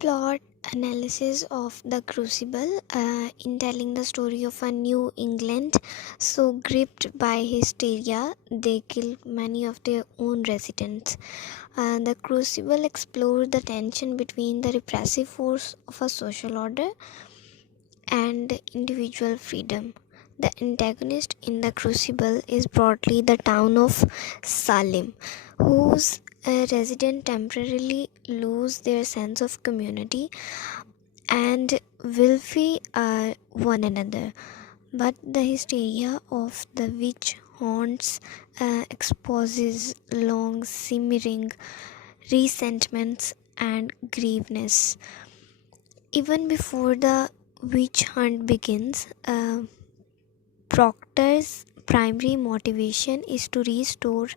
Plot analysis of the Crucible in telling the story of a New England so gripped by hysteria they killed many of their own residents. The Crucible explored the tension between the repressive force of a social order and individual freedom. The antagonist in the Crucible is broadly the town of Salem, whose residents temporarily lose their sense of community and willfully one another. But the hysteria of the witch haunts exposes long simmering resentments and grieveness. Even before the witch hunt begins, Proctor's primary motivation is to restore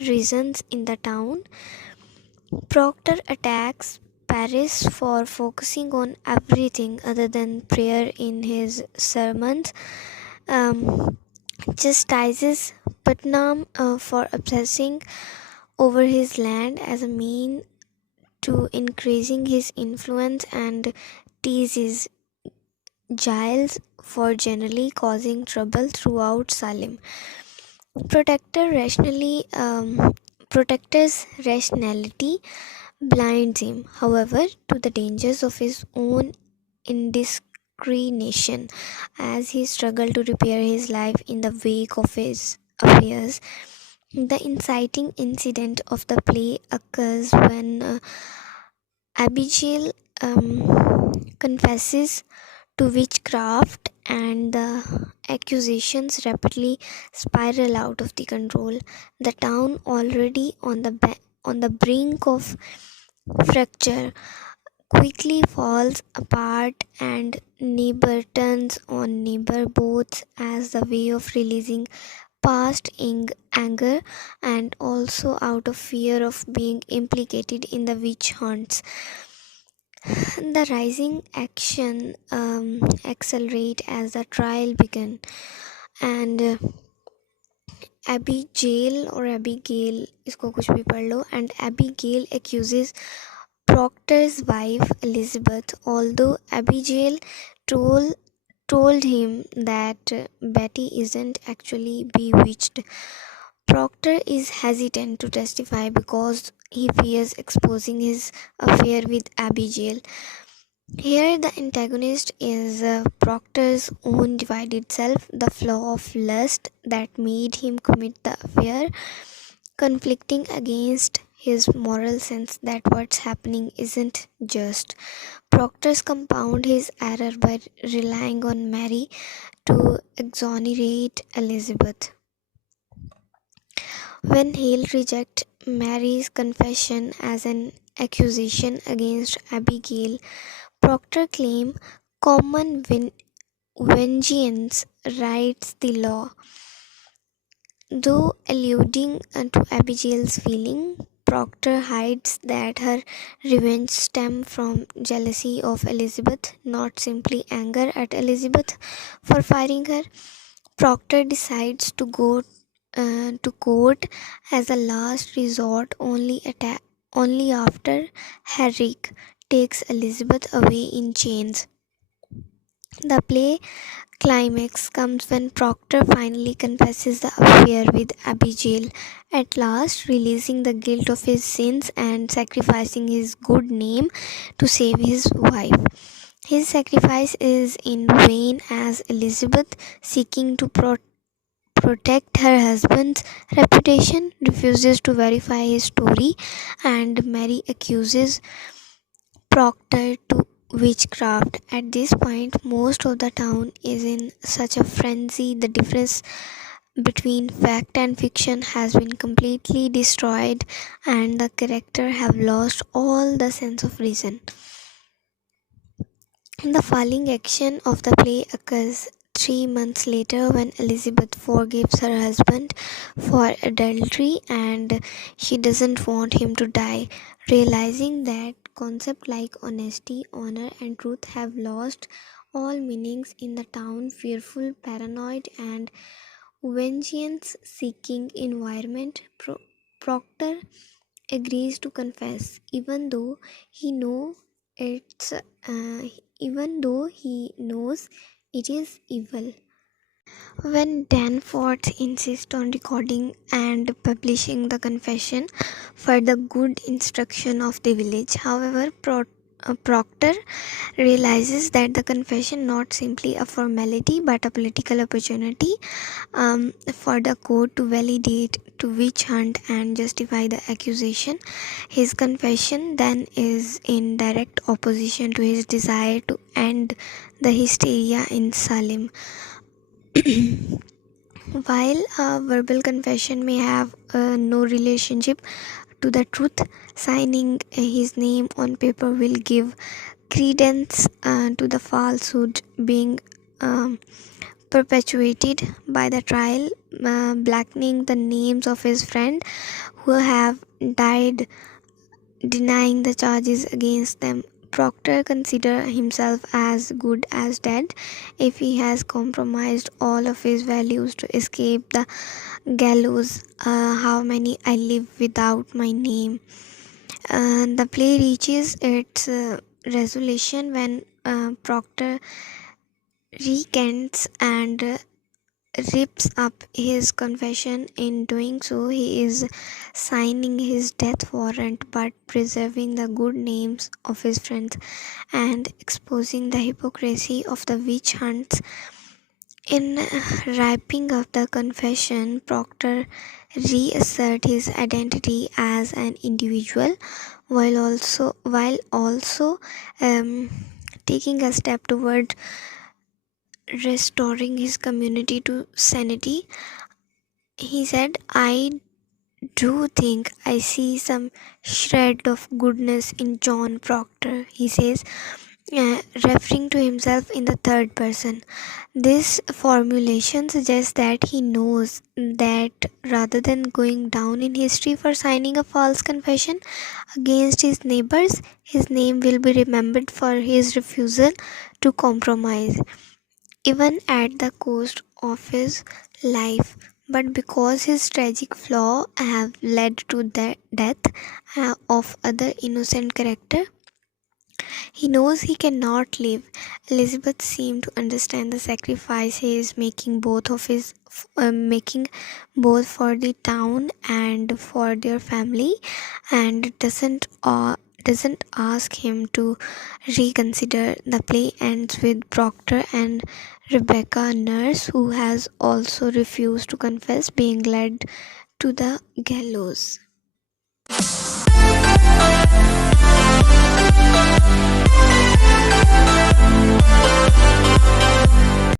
reasons in the town. Proctor attacks Paris for focusing on everything other than prayer in his sermons, um, chastises Putnam for obsessing over his land as a mean to increasing his influence, and teases Giles for generally causing trouble throughout Salem. Protector rationally Protector's rationality blinds him, however, to the dangers of his own indiscretion as he struggled to repair his life in the wake of his affairs. The inciting incident of the play occurs when Abigail confesses to witchcraft, and the accusations rapidly spiral out of the control. The town, already on the brink of fracture, quickly falls apart, and neighbor turns on neighbor both as the way of releasing past anger and also out of fear of being implicated in the witch hunts. The rising action accelerate as the trial began, and Abigail इसको कुछ भी पढ़ लो, and Abigail accuses Proctor's wife Elizabeth, although Abigail told him that Betty isn't actually bewitched. Proctor is hesitant to testify because he fears exposing his affair with Abigail. Here, the antagonist is Proctor's own divided self, the flaw of lust that made him commit the affair, conflicting against his moral sense that what's happening isn't just. Proctor's compound his error by relying on Mary to exonerate Elizabeth. When Hale rejects Mary's confession as an accusation against Abigail, Proctor claims common vengeance rights the law. Though alluding to Abigail's feeling, Proctor hides that her revenge stemmed from jealousy of Elizabeth, not simply anger at Elizabeth for firing her. Proctor decides to go to court as a last resort only after Herrick takes Elizabeth away in chains. The play climax comes when Proctor finally confesses the affair with Abigail, at last releasing the guilt of his sins and sacrificing his good name to save his wife. His sacrifice is in vain as Elizabeth, seeking to protect her husband's reputation, refuses to verify his story, and Mary accuses Proctor to witchcraft. At this point, most of the town is in such a frenzy, the difference between fact and fiction has been completely destroyed, and the characters have lost all the sense of reason. The falling action of the play occurs 3 months later when Elizabeth forgives her husband for adultery and she doesn't want him to die, realizing that concepts like honesty, honor, and truth have lost all meanings in the town fearful, paranoid, and vengeance seeking environment. Proctor agrees to confess, even though he knows It's even though he knows it is evil. When Danforth insists on recording and publishing the confession for the good instruction of the village, however, Proctor realizes that the confession not simply a formality but a political opportunity for the court to validate, to witch hunt and justify the accusation. His confession then is in direct opposition to his desire to end the hysteria in Salem. While a verbal confession may have no relationship to the truth, signing his name on paper will give credence to the falsehood being perpetuated by the trial, blackening the names of his friends who have died, denying the charges against them. Proctor considers himself as good as dead if he has compromised all of his values to escape the gallows. How many I live without my name. The play reaches its resolution when Proctor recants and rips up his confession. In doing so, he is signing his death warrant but preserving the good names of his friends and exposing the hypocrisy of the witch hunts. In wrapping up the confession, Proctor reassert his identity as an individual while also um, taking a step toward restoring his community to sanity. He said, I do think I see some shred of goodness in John Proctor, he says, referring to himself in the third person. This formulation suggests that he knows that rather than going down in history for signing a false confession against his neighbors, his name will be remembered for his refusal to compromise, even at the cost of his life. But because his tragic flaw have led to the death of other innocent character, he knows he cannot live. Elizabeth seemed to understand the sacrifice he is making, making both for the town and for their family, and doesn't ask him to reconsider. The play ends with Proctor and Rebecca, nurse who has also refused to confess, being led to the gallows.